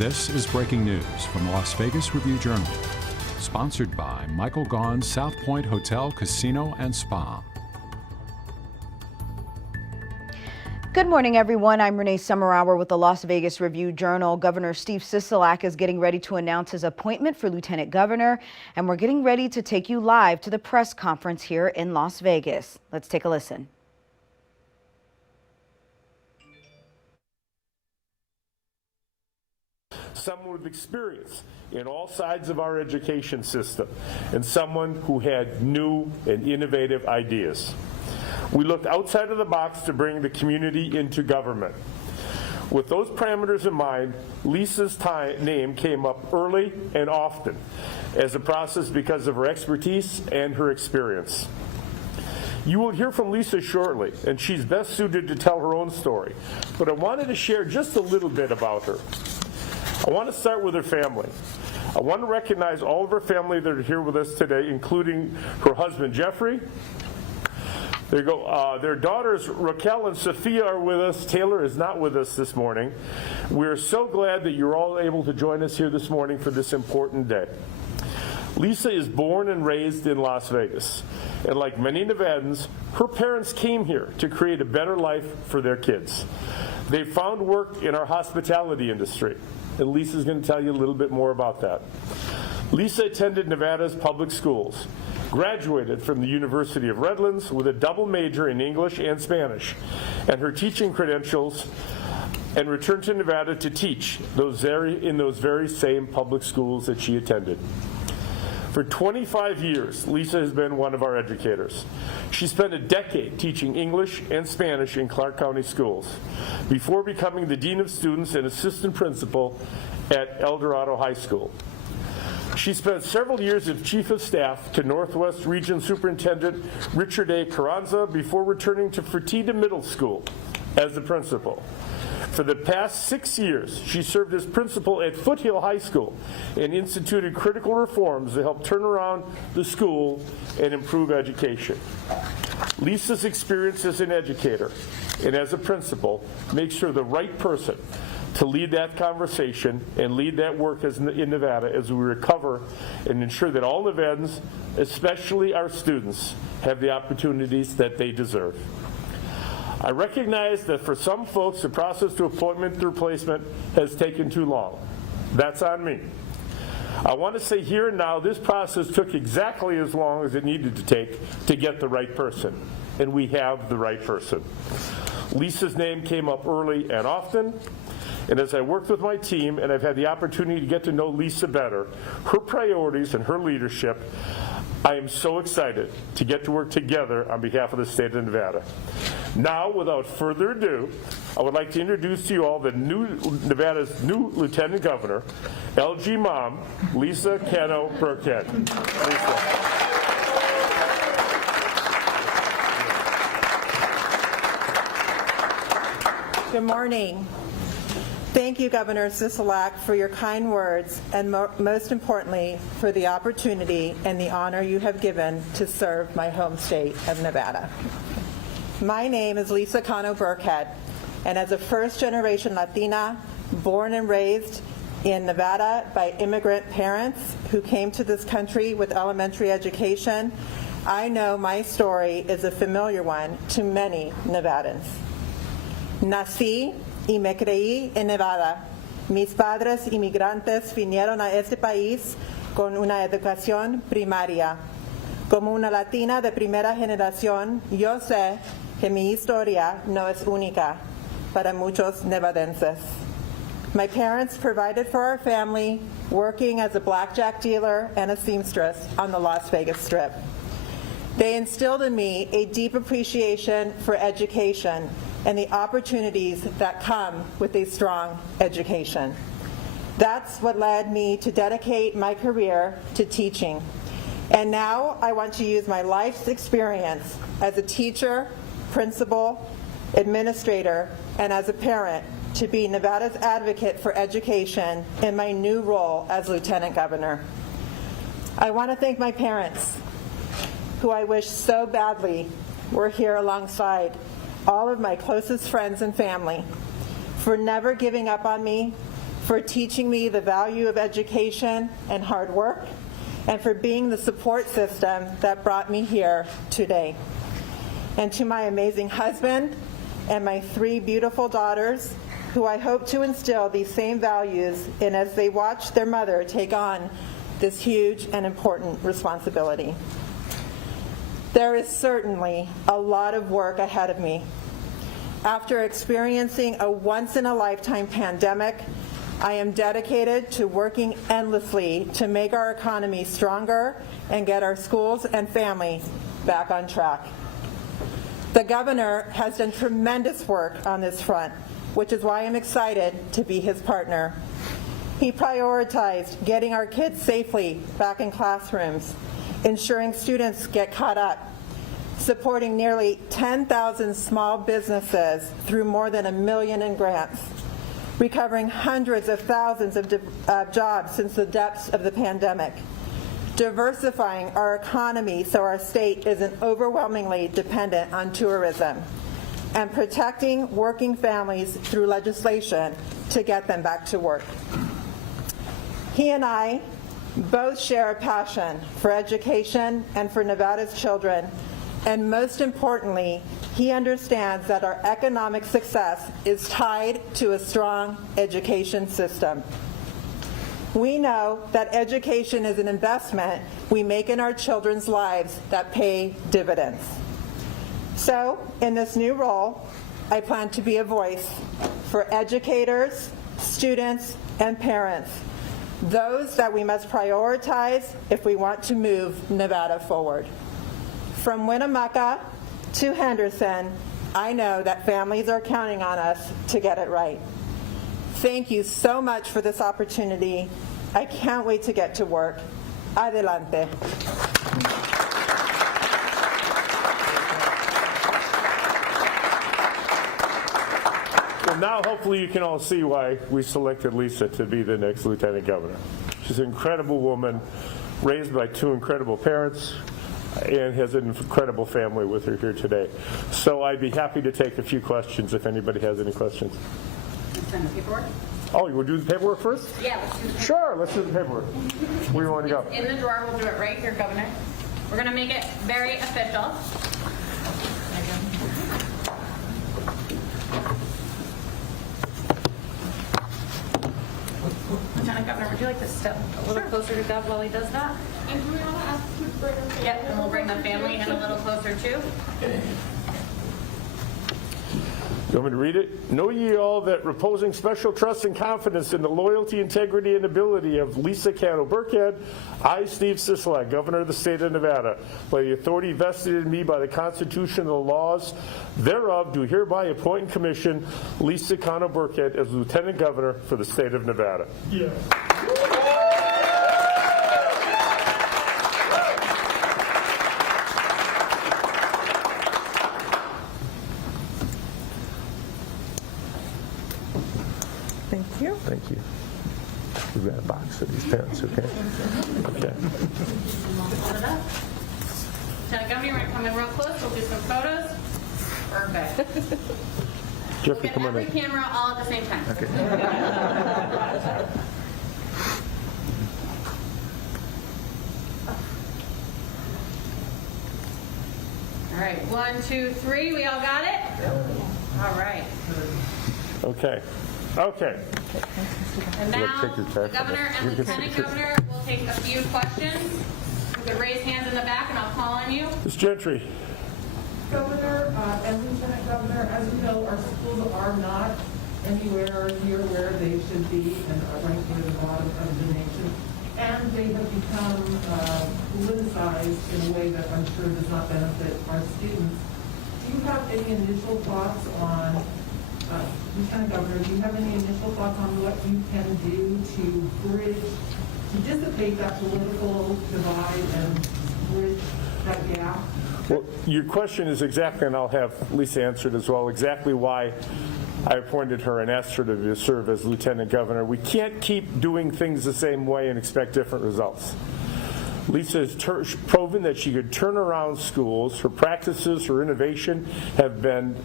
This is breaking news from the Las Vegas Review-Journal, sponsored by Michael Gaughan's South Point Hotel, Casino, and Spa. Good morning, everyone. I'm Renee Summerhour with the Las Vegas Review-Journal. Governor Steve Sisolak is getting ready to announce his appointment for Lieutenant Governor, and we're getting ready to take you live to the press conference here in Las Vegas. Let's take a listen. Someone with experience in all sides of our education system, and someone who had new and innovative ideas. We looked outside of the box to bring the community into government. With those parameters in mind, Lisa's name came up early and often as a process because of her expertise and her experience. You will hear from Lisa shortly, and she's best suited to tell her own story. But I wanted to share just a little bit about her. I want to start with her family. I want to recognize all of her family that are here with us today, including her husband, Jeffrey. There you go. Their daughters, Raquel and Sophia, are with us. Taylor is not with us this morning. We're so glad that you're all able to join us here this morning for this important day. Lisa is born and raised in Las Vegas. And like many Nevadans, her parents came here to create a better life for their kids. They found work in our hospitality industry. And Lisa's going to tell you a little bit more about that. Lisa attended Nevada's public schools, graduated from the University of Redlands with a double major in English and Spanish, and her teaching credentials, and returned to Nevada to teach in those very same public schools that she attended. For 25 years, Lisa has been one of our educators. She spent a decade teaching English and Spanish in Clark County schools before becoming the Dean of Students and Assistant Principal at El Dorado High School. She spent several years as Chief of Staff to Northwest Region Superintendent Richard A. Carranza before returning to Fertitta Middle School as the principal. For the past 6 years, she served as principal at Foothill High School and instituted critical reforms that help turn around the school and improve education. Lisa's experience as an educator and as a principal makes her the right person to lead that conversation and lead that work in Nevada as we recover and ensure that all Nevadans, especially our students, have the opportunities that they deserve. I recognize that for some folks, the process to appointment to replacement has taken too long. That's on me. I want to say here and now, this process took exactly as long as it needed to take to get the right person, and we have the right person. Lisa's name came up early and often, and as I worked with my team and I've had the opportunity to get to know Lisa better, her priorities and her leadership, I am so excited to get to work together on behalf of the state of Nevada. Now, without further ado, I would like to introduce to you all Nevada's new Lieutenant Governor, LG Mom, Lisa Cano Burkhead. Lisa. Good morning. Thank you, Governor Sisolak, for your kind words, and most importantly, for the opportunity and the honor you have given to serve my home state of Nevada. My name is Lisa Cano Burkhead, and as a first-generation Latina, born and raised in Nevada by immigrant parents who came to this country with elementary education, I know my story is a familiar one to many Nevadans. Nací y me creí en Nevada. Mis padres inmigrantes vinieron a este país con una educación primaria. Como una latina de primera generación, yo sé que mi historia no es única para muchos nevadenses. My parents provided for our family, working as a blackjack dealer and a seamstress on the Las Vegas Strip. They instilled in me a deep appreciation for education and the opportunities that come with a strong education. That's what led me to dedicate my career to teaching. And now I want to use my life's experience as a teacher, principal, administrator, and as a parent to be Nevada's advocate for education in my new role as Lieutenant Governor. I want to thank my parents, who I wish so badly were here alongside all of my closest friends and family, for never giving up on me, for teaching me the value of education and hard work, and for being the support system that brought me here today. And to my amazing husband and my 3 beautiful daughters, who I hope to instill these same values in as they watch their mother take on this huge and important responsibility. There is certainly a lot of work ahead of me. After experiencing a once-in-a-lifetime pandemic, I am dedicated to working endlessly to make our economy stronger and get our schools and families back on track. The governor has done tremendous work on this front, which is why I'm excited to be his partner. He prioritized getting our kids safely back in classrooms, ensuring students get caught up, supporting nearly 10,000 small businesses through more than $1 million in grants, recovering hundreds of thousands of jobs since the depths of the pandemic, diversifying our economy so our state isn't overwhelmingly dependent on tourism, and protecting working families through legislation to get them back to work. He and I both share a passion for education and for Nevada's children, and most importantly, he understands that our economic success is tied to a strong education system. We know that education is an investment we make in our children's lives that pay dividends. So, in this new role, I plan to be a voice for educators, students, and parents, those that we must prioritize if we want to move Nevada forward. From Winnemucca to Henderson, I know that families are counting on us to get it right. Thank you so much for this opportunity. I can't wait to get to work. Adelante. Well, now hopefully you can all see why we selected Lisa to be the next lieutenant governor. She's an incredible woman, raised by 2 incredible parents, and has an incredible family with her here today. So I'd be happy to take a few questions if anybody has any questions. Send the paperwork? Oh, you want to do the paperwork first? Yeah, let's do the paperwork. Sure, let's do the paperwork. Where do you want to go? In the drawer, we'll do it right here, Governor. We're going to make it very official. Lieutenant Governor, would you like to step a little closer to Gov while he does that? And do we want to ask you to bring her? Yep, and we'll bring the family in a little closer too. You want me to read it? Know ye all that reposing special trust and confidence in the loyalty, integrity, and ability of Lisa Cano Burkhead, I, Steve Sisolak, Governor of the State of Nevada, by the authority vested in me by the Constitution and the laws thereof, do hereby appoint and commission Lisa Cano Burkhead as Lieutenant Governor for the State of Nevada. Yeah. Thank you. Thank you. We've got a box for these parents, okay? Okay. Hold it up. Lieutenant Governor, we're going to come in real close. We'll do some photos. Perfect. We'll Jeffrey, get come on every in. camera all at the same time. Okay. All right, 1, 2, 3. We all got it? All right. Okay. Okay. And now, Take your the time. governor and lieutenant governor will take a few questions. You can raise hands in the back, and I'll call on you. Ms. Gentry. Governor and Lieutenant Governor, as you know, our schools are not anywhere near where they should be and are ranked near the bottom of the nation. And they have become politicized in a way that I'm sure does not benefit our students. Do you have any initial thoughts on, Lieutenant Governor, do you have any initial thoughts on what you can do to bridge, to dissipate that political divide and bridge that gap? Well, your question is exactly, and I'll have Lisa answer it as well, exactly why I appointed her and asked her to serve as Lieutenant Governor. We can't keep doing things the same way and expect different results. Lisa has proven that she could turn around schools. Her practices, her innovation have been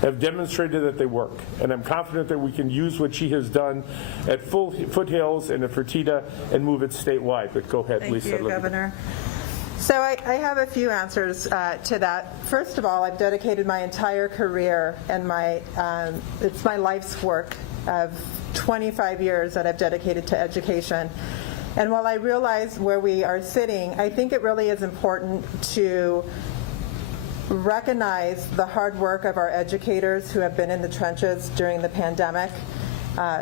have demonstrated that they work. And I'm confident that we can use what she has done at Foothills and at Fertitta and move it statewide. But go ahead, Lisa. Thank you, Governor. So I have a few answers to that. First of all, I've dedicated my entire career and it's my life's work of 25 years that I've dedicated to education. And while I realize where we are sitting, I think it really is important to recognize the hard work of our educators who have been in the trenches during the pandemic,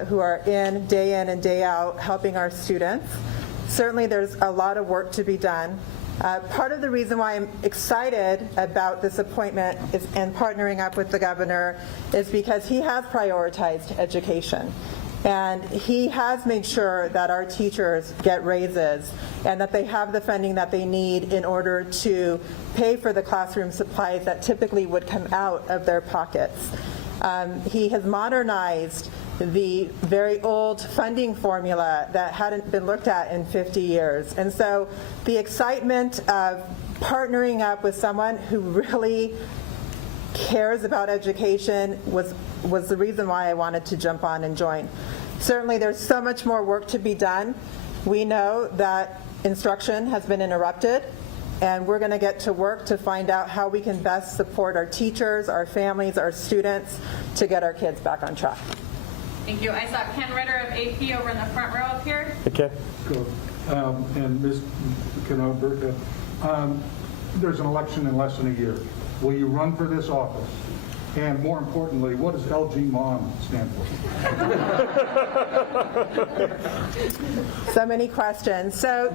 who are in and day out helping our students. Certainly there's a lot of work to be done. Part of the reason why I'm excited about this appointment and partnering up with the governor is because he has prioritized education. And he has made sure that our teachers get raises and that they have the funding that they need in order to pay for the classroom supplies that typically would come out of their pockets. He has modernized the very old funding formula that hadn't been looked at in 50 years. And so the excitement of partnering up with someone who really cares about education was the reason why I wanted to jump on and join. Certainly there's so much more work to be done. We know that instruction has been interrupted, and we're going to get to work to find out how we can best support our teachers, our families, our students to get our kids back on track. Thank you. I saw Ken Ritter of AP over in the front row up here. Okay. Good. And Ms. Cano Burkhead, there's an election in less than a year. Will you run for this office? And more importantly, what does LG Mom stand for? So many questions. So,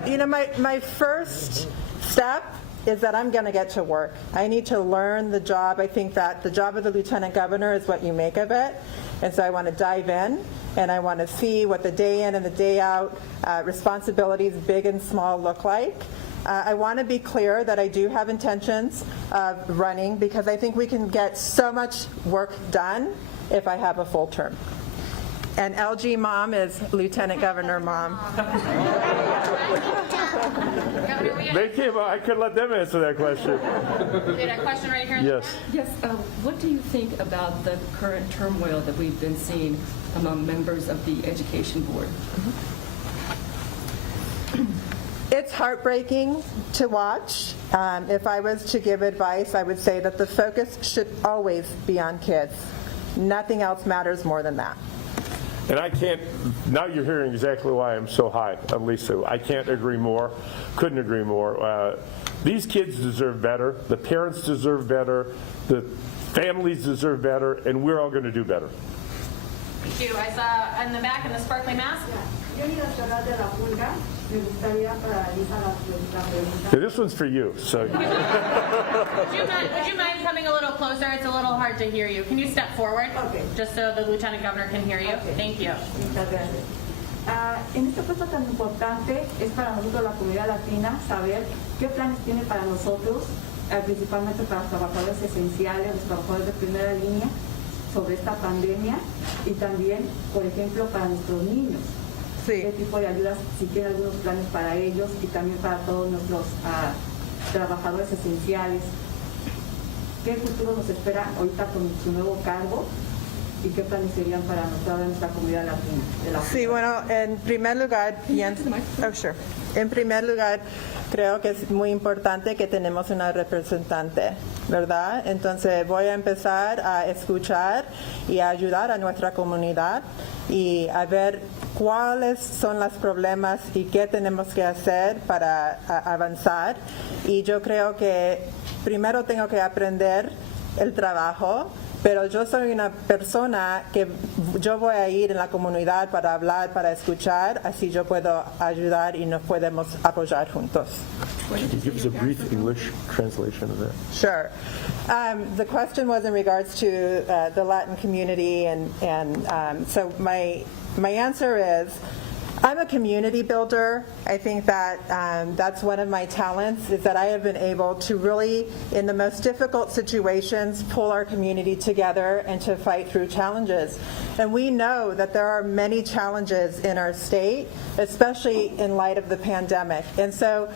my first step is that I'm going to get to work. I need to learn the job. I think that the job of the Lieutenant Governor is what you make of it. And so I want to dive in, and I want to see what the day in and the day out responsibilities, big and small, look like. I want to be clear that I do have intentions of running because I think we can get so much work done if I have a full term. And LG Mom is Lieutenant Governor Mom. They came. I could let them answer that question. We had a question right here. Yes. Yes. What do you think about the current turmoil that we've been seeing among members of the Education Board? It's heartbreaking to watch. If I was to give advice, I would say that the focus should always be on kids. Nothing else matters more than that. And I can't, now you're hearing exactly why I'm so high on Lisa. I can't agree more, couldn't agree more. These kids deserve better, the parents deserve better, the families deserve better, and we're all going to do better. Thank you. I saw in the back in the sparkly mask. Yeah, this one's for you. So. Would you mind coming a little closer? It's a little hard to hear you. Can you step forward? Okay. Just so the Lieutenant Governor can hear you. Okay. Thank you. En este puesto tan importante es para nosotros la comunidad latina saber qué planes tiene para nosotros, principalmente para los trabajadores esenciales, los trabajadores de primera línea, sobre esta pandemia y también, por ejemplo, para nuestros niños. Sí. ¿Qué tipo de ayudas, si tiene algunos planes para ellos y también para todos nuestros trabajadores esenciales? ¿Qué futuro nos espera ahorita con su nuevo cargo? ¿Y qué planes serían para toda nuestra comunidad latina? Sí, bueno, en primer lugar, en primer lugar, creo que es muy importante que tenemos una representante, ¿verdad? Entonces voy a empezar a escuchar y a ayudar a nuestra comunidad y a ver cuáles son los problemas y qué tenemos que hacer para avanzar. Y yo creo que primero tengo que aprender el trabajo, pero yo soy una persona que yo voy a ir en la comunidad para hablar, para escuchar, así yo puedo ayudar y nos podemos apoyar juntos. Can you give us a brief English translation of that? Sure. The question was in regards to the Latin community, and so my answer is, I'm a community builder. I think that that's one of my talents, is that I have been able to really, in the most difficult situations, pull our community together and to fight through challenges. And we know that there are many challenges in our state, especially in light of the pandemic. And so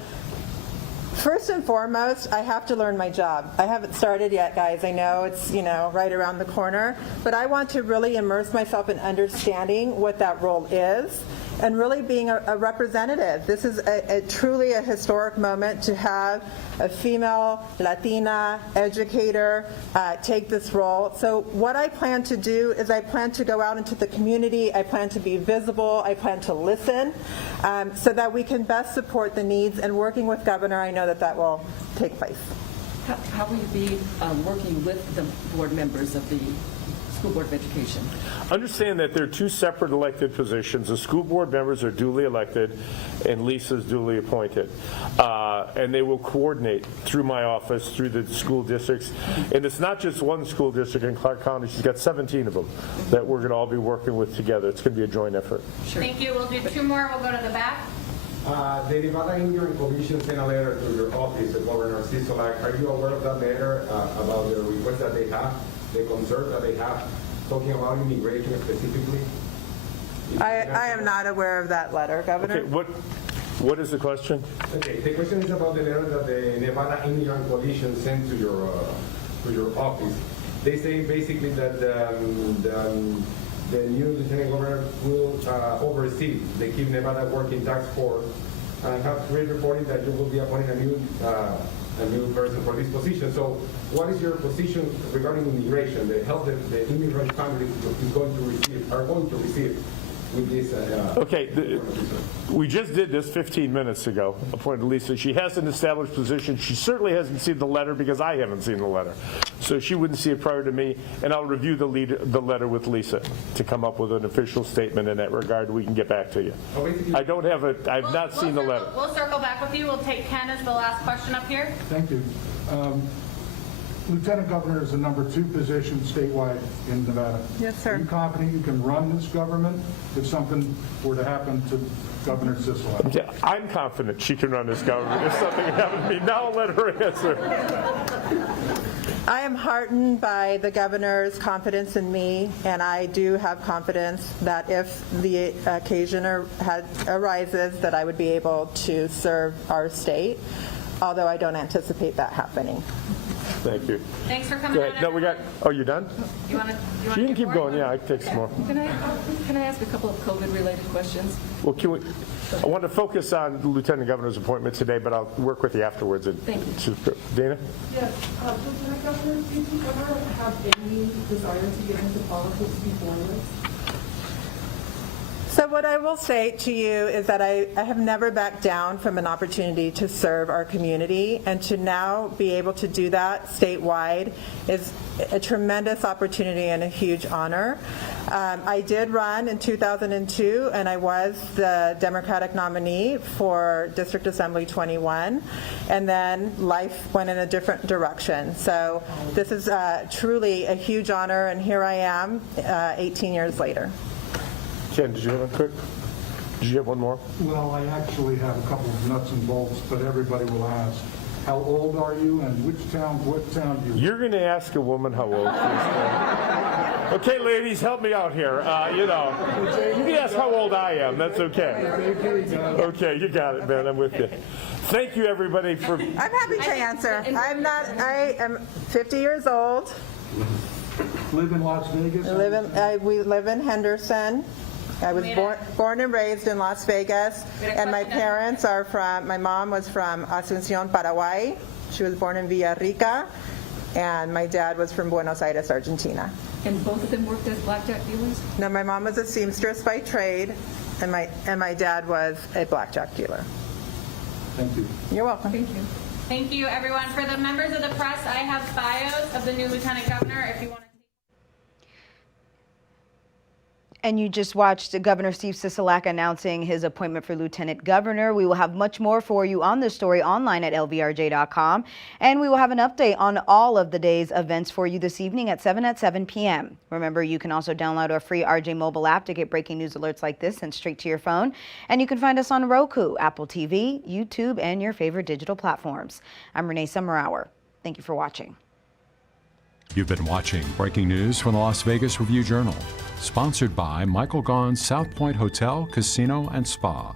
First and foremost, I have to learn my job. I haven't started yet, guys. I know it's, right around the corner, but I want to really immerse myself in understanding what that role is and really being a representative. This is truly a historic moment to have a female Latina educator take this role. So what I plan to do is I plan to go out into the community, I plan to be visible, I plan to listen so that we can best support the needs, and working with Governor, I know that will take place. How will you be working with the board members of the School Board of Education? Understand that they're two separate elected positions. The school board members are duly elected and Lisa's duly appointed. And they will coordinate through my office, through the school districts. And it's not just one school district in Clark County. She's got 17 of them that we're going to all be working with together. It's going to be a joint effort. Sure. Thank you. We'll do two more. We'll go to the back. The Nevada Indian Commission sent a letter to your office, Governor Sisolak. Are you aware of that letter about the request that they have, the concern that they have, talking about immigration specifically? I am not aware of that letter, Governor. Okay, what is the question? Okay, the question is about the letter that the Nevada Indian Coalition sent to your office. They say basically that the new Lieutenant Governor will oversee the Keep Nevada Working Task Force, and have reported that you will be appointing a new person for this position. So what is your position regarding immigration, the help that the immigrant families are going to receive with this? Okay, we just did this 15 minutes ago, appointed Lisa. She has an established position. She certainly hasn't seen the letter because I haven't seen the letter. So she wouldn't see it prior to me, and I'll review the letter with Lisa to come up with an official statement in that regard. We can get back to you. I don't have I've not seen the letter. We'll circle back with you. We'll take Ken as the last question up here. Thank you. Lieutenant Governor is the #2 position statewide in Nevada. Yes, sir. Are you confident you can run this government if something were to happen to Governor Sisolak? Yeah, I'm confident she can run this government if something happened to me. Now I'll let her answer. I am heartened by the governor's confidence in me, and I do have confidence that if the occasion arises, that I would be able to serve our state, although I don't anticipate that happening. Thank you. Thanks for coming on. No, we got. Oh, you done? You want to You can keep going. Yeah, I can take some more. Can I ask a couple of COVID-related questions? Well, I want to focus on the Lieutenant Governor's appointment today, but I'll work with you afterwards. Thank you. Dana? Yes, Lieutenant Governor, do you ever have any desire to get into politics before this? So what I will say to you is that I have never backed down from an opportunity to serve our community, and to now be able to do that statewide is a tremendous opportunity and a huge honor. I did run in 2002, and I was the Democratic nominee for District Assembly 21, and then life went in a different direction. So this is truly a huge honor, and here I am 18 years later. Ken, did you have one more? Well, I actually have a couple of nuts and bolts, but everybody will ask, how old are you and what town do you live in? You're going to ask a woman how old she is. Okay, ladies, help me out here. You can ask how old I am. That's okay. Okay, you got it, man. I'm with you. Thank you, everybody, for... I'm happy to answer. I am 50 years old. Live in Las Vegas? We live in Henderson. I was born and raised in Las Vegas, and my parents are my mom was from Asunción, Paraguay. She was born in Villarrica, and my dad was from Buenos Aires, Argentina. And both of them worked as blackjack dealers? No, my mom was a seamstress by trade, and my dad was a blackjack dealer. Thank you. You're welcome. Thank you. Thank you, everyone. For the members of the press, I have bios of the new Lieutenant Governor if you want to. And you just watched Governor Steve Sisolak announcing his appointment for Lieutenant Governor. We will have much more for you on this story online at lvrj.com. And we will have an update on all of the day's events for you this evening at 7 p.m. Remember, you can also download our free RJ mobile app to get breaking news alerts like this sent straight to your phone. And you can find us on Roku, Apple TV, YouTube, and your favorite digital platforms. I'm Renee Summerhour. Thank you for watching. You've been watching breaking news from the Las Vegas Review-Journal, sponsored by Michael Gaughan's South Point Hotel, Casino, and Spa.